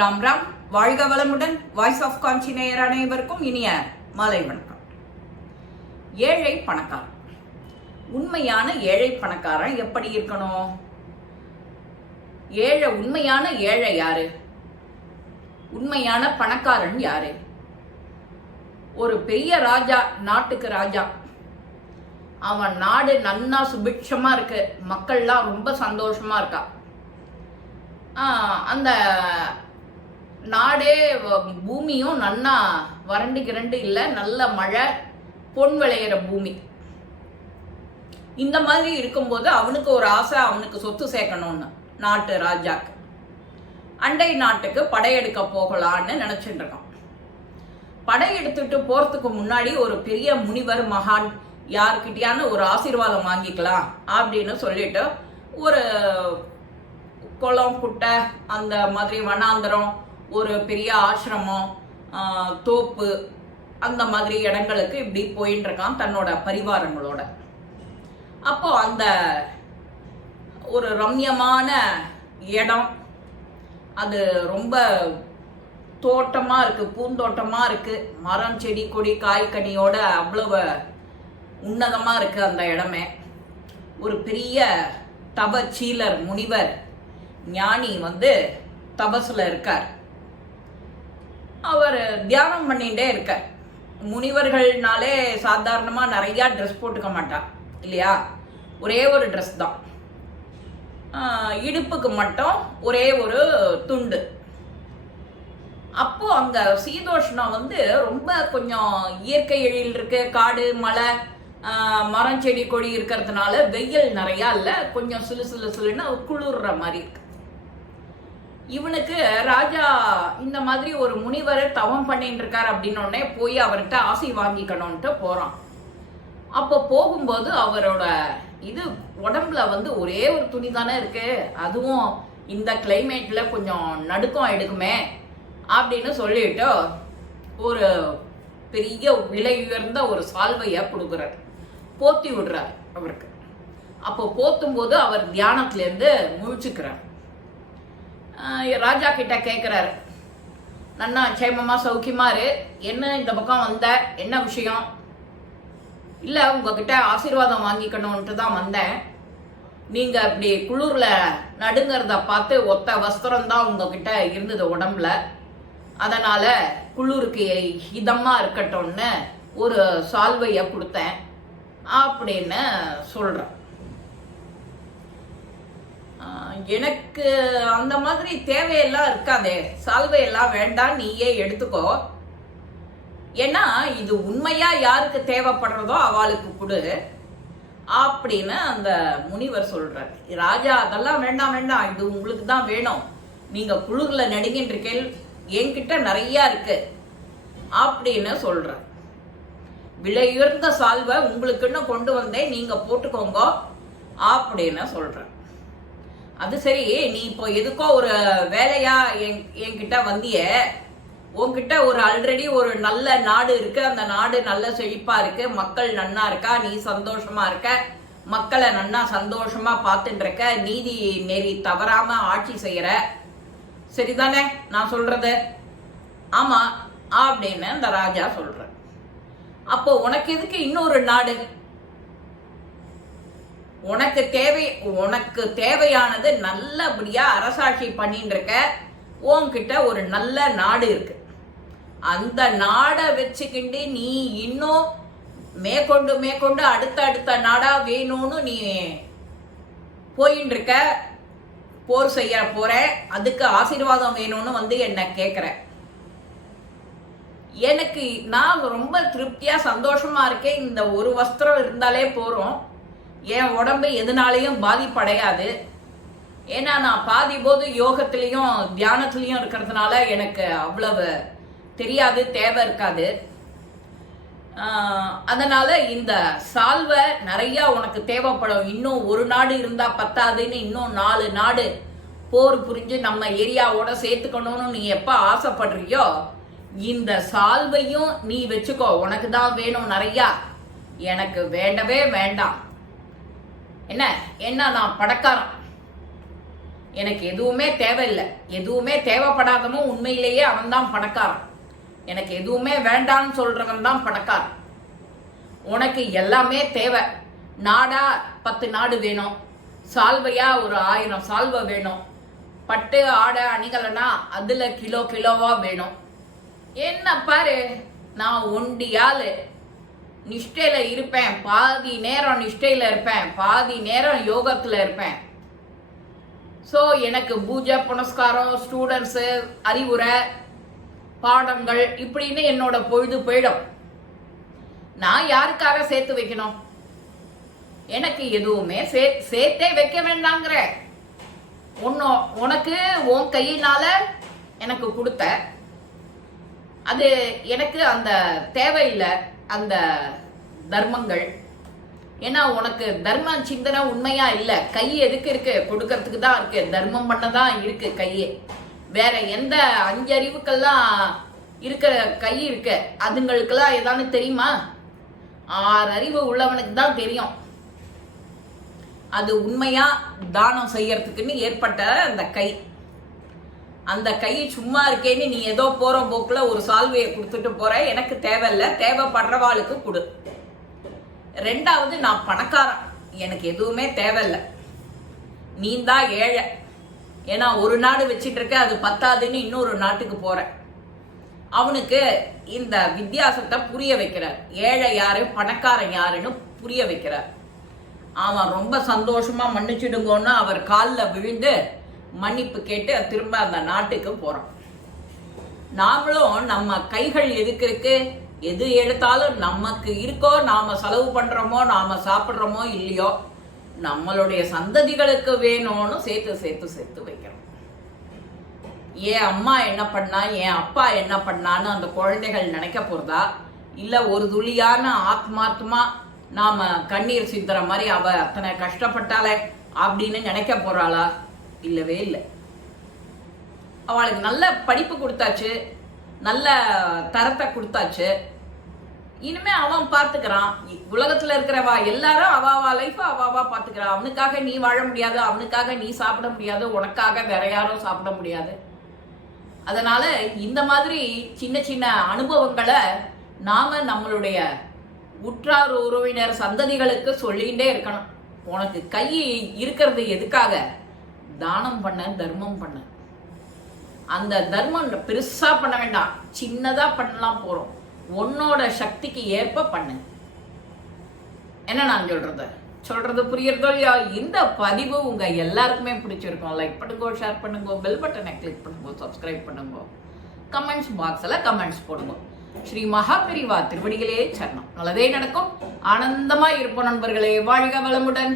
ராம் ராம். வாழ்க வளமுடன். Voice of காஞ்சி நேயர் அனைவருக்கும் இனிய மாலை வணக்கம். ஏழை பணக்காரன். உண்மையான ஏழை பணக்காரன் எப்படி இருக்கணும்? உண்மையான ஏழை யாரு? உண்மையான பணக்காரன் யாரு? ஒரு பெரிய ராஜா, நாட்டுக்கு ராஜா, அவன் நாடு நன்னா சுபிட்சமா இருக்கு, மக்கள்லாம் ரொம்ப சந்தோஷமா இருக்கா. அந்த நாடே பூமியும் நன்னா வறண்டு கிரண்டு இல்லை, நல்ல மழை, பொன் விளையிற பூமி. இந்த மாதிரி இருக்கும்போது அவனுக்கு ஒரு ஆசை, அவனுக்கு சொத்து சேர்க்கணும்னு. நாட்டு ராஜாக்கு அண்டை நாட்டுக்கு படையெடுக்க போகலான்னு நினைச்சிட்டு இருக்கான். படையெடுத்துட்டு போறதுக்கு முன்னாடி ஒரு பெரிய முனிவர் மகான் யாருக்கிட்டையான ஒரு ஆசீர்வாதம் வாங்கிக்கலாம் அப்படின்னு சொல்லிட்டு ஒரு குளம் குட்டை அந்த மாதிரி வனாந்தரம், ஒரு பெரிய ஆசிரமம், தோப்பு, அந்த மாதிரி இடங்களுக்கு இப்படி போயிட்டு இருக்கான் தன்னோட பரிவாரங்களோட. அப்போ அந்த ஒரு ரம்யமான இடம், அது ரொம்ப தோட்டமா இருக்கு, பூந்தோட்டமா இருக்கு, மரம் செடி கொடி காய்கனியோட அவ்வளவு உன்னதமா இருக்கு அந்த இடமே. ஒரு பெரிய தபச்சீலர் முனிவர் ஞானி தபசுல இருக்கார். அவர் தியானம் பண்ணிட்டே இருக்கார். முனிவர்கள்னாலே சாதாரணமா நிறைய ட்ரெஸ் போட்டுக்க மாட்டார் இல்லையா? ஒரே ஒரு ட்ரெஸ் தான், இடுப்புக்கு மட்டும் ஒரே ஒரு துண்டு. அப்போ அங்க சீதோஷ்ணம் ரொம்ப கொஞ்சம் இயற்கை எழில் இருக்கு, காடு மலை மரம் செடி கொடி இருக்கிறதுனால வெயில் நிறைய இல்ல, கொஞ்சம் சிலு சிலு சிலுன்னு குளிர்ற மாதிரி இருக்கு. இவனுக்கு ராஜா இந்த மாதிரி ஒரு முனிவர் தவம் பண்ணிட்டு இருக்காரு அப்படின்னோடனே போய் அவர்கிட்ட ஆசை வாங்கிக்கணும்ட்டு போறான். அப்போ போகும்போது அவரோட உடம்புல ஒரே ஒரு துணி தானே இருக்கு, அதுவும் இந்த கிளைமேட்ல கொஞ்சம் நடுக்கம் எடுக்குமே அப்படின்னு சொல்லிட்டு ஒரு பெரிய விலை உயர்ந்த ஒரு சால்வைய கொடுக்குறாரு, போத்தி விடுறாரு அவருக்கு. அப்போ போத்தும் போது அவர் தியானத்துல இருந்து முழிச்சுக்கிறார். ராஜா கிட்ட கேட்கிறாரு, நன்னா க்ஷேமமா சௌக்கியமா இரு, என்ன இந்த பக்கம் வந்த, என்ன விஷயம்? இல்ல உங்ககிட்ட ஆசீர்வாதம் வாங்கிக்கணும்ட்டு தான் வந்தேன். நீங்க அப்படி குளிர்ல நடுங்கிறத பார்த்து ஒத்த வஸ்திரம் தான் உங்ககிட்ட இருந்தது உடம்புல, அதனால குளிருக்கு இதமா இருக்கட்டும்னு ஒரு சால்வைய கொடுத்தேன் அப்படின்னு சொல்றேன். எனக்கு அந்த மாதிரி தேவையெல்லாம் இருக்காதே, சால்வையெல்லாம் வேண்டாம், நீயே எடுத்துக்கோ. ஏன்னா இது உண்மையா யாருக்கு தேவைப்படுறதோ அவளுக்கு கொடு அப்படின்னு அந்த முனிவர் சொல்றாரு. ராஜா அதெல்லாம் வேண்டாம் வேண்டாம், இது உங்களுக்கு தான் வேணும், நீங்க குளிர்ல நடுங்கிட்டு இருக்கேன், என்கிட்ட நிறைய இருக்கு அப்படின்னு சொல்ற. விலை உயர்ந்த சால்வை உங்களுக்குன்னு கொண்டு வந்தேன், நீங்க போட்டுக்கோங்க அப்படின்னு சொல்ற. அது சரி, நீ இப்போ எதுக்கோ ஒரு வேலையா என்கிட்ட வந்திய, உன்கிட்ட ஒரு ஆல்ரெடி ஒரு நல்ல நாடு இருக்கு, அந்த நாடு நல்ல செழிப்பா இருக்கு, மக்கள் நன்னா இருக்கா, நீ சந்தோஷமா இருக்க, மக்களை நன்னா சந்தோஷமா பார்த்துட்டு இருக்க, நீதி நெறி தவறாம ஆட்சி செய்யற, சரிதானே நான் சொல்றது? ஆமா அப்படின்னு அந்த ராஜா சொல்ற. அப்போ உனக்கு எதுக்கு இன்னொரு நாடு? உனக்கு தேவையானது நல்லபடியா அரசாட்சி பண்ணிட்டு இருக்க, உன்கிட்ட ஒரு நல்ல நாடு இருக்கு, அந்த நாடை வச்சுக்கிண்டு நீ இன்னும் மேற்கொண்டு அடுத்த நாடா வேணும்னு நீ போயின்னு இருக்க, போர் செய்ய போற, அதுக்கு ஆசீர்வாதம் வேணும்னு என்ன கேக்குற. எனக்கு நான் ரொம்ப திருப்தியா சந்தோஷமா இருக்கேன், இந்த ஒரு வஸ்திரம் இருந்தாலே போறோம், என் உடம்பு எதுனாலையும் பாதிப்படையாது. ஏன்னா நான் பாதி போது யோகத்திலையும் தியானத்திலையும் இருக்கிறதுனால எனக்கு அவ்வளவு தெரியாது, தேவை இருக்காது. அதனால இந்த சால்வை நிறைய உனக்கு தேவைப்படும், இன்னும் ஒரு நாடு இருந்தா பத்தாதுன்னு இன்னும் 4 நாடு போர் புரிஞ்சு நம்ம ஏரியாவோட சேர்த்துக்கணும்னு நீ எப்ப ஆசைப்படுறியோ, இந்த சால்வையும் நீ வச்சுக்கோ, உனக்கு தான் வேணும் நிறைய, எனக்கு வேண்டவே வேண்டாம். என்ன நான் பணக்காரன், எனக்கு எதுவுமே தேவையில்லை, எதுவுமே தேவைப்படாதவன் உண்மையிலேயே அவன் தான் பணக்காரன். எனக்கு எதுவுமே வேண்டான்னு சொல்றவன் தான் பணக்காரன். உனக்கு எல்லாமே தேவை. நாடா 10 நாடு வேணும், சால்வையா ஒரு 1000 சால்வை வேணும், பட்டு ஆடை அணிகலனா அதுல கிலோவா வேணும். என்ன பாரு, நான் ஒண்டியால் நிஷ்டையில இருப்பேன், பாதி நேரம் நிஷ்டையில இருப்பேன், பாதி நேரம் யோகத்துல இருப்பேன். ஸோ எனக்கு பூஜை புனஸ்காரம், ஸ்டூடெண்ட்ஸு, அறிவுரை, பாடங்கள் இப்படின்னு என்னோட பொழுது போயிடும். நான் யாருக்காக சேர்த்து வைக்கணும்? எனக்கு எதுவுமே சேர்த்தே வைக்க வேண்டாங்கிற. உனக்கு உன் கையினால எனக்கு கொடுத்த அது எனக்கு அந்த தேவையில்லை, அந்த தர்மங்கள். ஏன்னா உனக்கு தர்ம சிந்தனை உண்மையா இல்லை. கை எதுக்கு இருக்கு? கொடுக்கறதுக்கு தான் இருக்கு, தர்மம் பண்ணதான் இருக்கு கையே. வேற எந்த 5 அறிவுக்கெல்லாம் இருக்கிற கை இருக்கு, அதுங்களுக்கெல்லாம் ஏதானு தெரியுமா? 6 அறிவு உள்ளவனுக்கு தான் தெரியும். அது உண்மையா தானம் செய்யறதுக்குன்னு ஏற்பட்ட அந்த கை. அந்த கை சும்மா இருக்கேன்னு நீ ஏதோ போற போக்குல ஒரு சால்வையை கொடுத்துட்டு போற. எனக்கு தேவையில்லை, தேவைப்படுறவாளுக்கு கொடு. 2வது, நான் பணக்காரன், எனக்கு எதுவுமே தேவையில்லை, நீ தான் ஏழை. ஏன்னா ஒரு நாடு வச்சிட்டு இருக்க, அது பத்தாதுன்னு இன்னொரு நாட்டுக்கு போற. அவனுக்கு இந்த வித்தியாசத்தை புரிய வைக்கிறார். ஏழை யாரு, பணக்காரன் யாருன்னு புரிய வைக்கிறார். அவன் ரொம்ப சந்தோஷமா மன்னிச்சிடுங்கன்னு அவர் காலில் விழுந்து மன்னிப்பு கேட்டு திரும்ப அந்த நாட்டுக்கு போறான். நாமளும் நம்ம கைகள் எதுக்கு இருக்கு? எது எடுத்தாலும் நமக்கு இருக்கோ, நாம செலவு பண்றோமோ, நாம சாப்பிட்றோமோ இல்லையோ, நம்மளுடைய சந்ததிகளுக்கு வேணும்னு சேர்த்து வைக்கிறோம். என் அம்மா என்ன பண்ணா, என் அப்பா என்ன பண்ணான்னு அந்த குழந்தைகள் நினைக்க போறதா? இல்ல ஒரு துளியான ஆத்மார்த்தமா நாம கண்ணீர் சிந்துற மாதிரி அவ அத்தனை கஷ்டப்பட்டாலே அப்படின்னு நினைக்க போறாளா? இல்லவே இல்லை. அவளுக்கு நல்ல படிப்பு கொடுத்தாச்சு, நல்ல தரத்தை கொடுத்தாச்சு. இனிமே அவன் பார்த்துக்கிறான். உலகத்துல இருக்கிறவா எல்லாரும் அவாவா லைஃப் அவாவா பார்த்துக்கிறான். அவனுக்காக நீ வாழ முடியாது, அவனுக்காக நீ சாப்பிட முடியாது, உனக்காக வேற யாரும் சாப்பிட முடியாது. அதனால இந்த மாதிரி சின்ன சின்ன அனுபவங்களை நாம நம்மளுடைய உற்றார் உறவினர் சந்ததிகளுக்கு சொல்லிகிட்டே இருக்கணும். உனக்கு கை இருக்கிறது எதுக்காக? தானம் பண்ண, தர்மம் பண்ண. அந்த தர்மம் பெருசா பண்ண வேண்டாம், சின்னதா பண்ணலாம் போறோம். உன்னோட சக்திக்கு ஏற்ப பண்ணு. என்ன நான் சொல்றது புரியுறதோ இல்லையா? இந்த பதிவு உங்க எல்லாருக்குமே பிடிச்சிருக்கும். லைக் பண்ணுங்க, ஷேர் பண்ணுங்க, பெல் பட்டனை கிளிக் பண்ணுங்க, சப்ஸ்கிரைப் பண்ணுங்க, கமெண்ட்ஸ் பாக்ஸ்ல கமெண்ட்ஸ் போடுங்க. ஸ்ரீ மகாபெரிவா திருவடிகளே சரணம். நல்லதே நடக்கும். ஆனந்தமா இருப்போம் நண்பர்களே. வாழ்க வளமுடன்.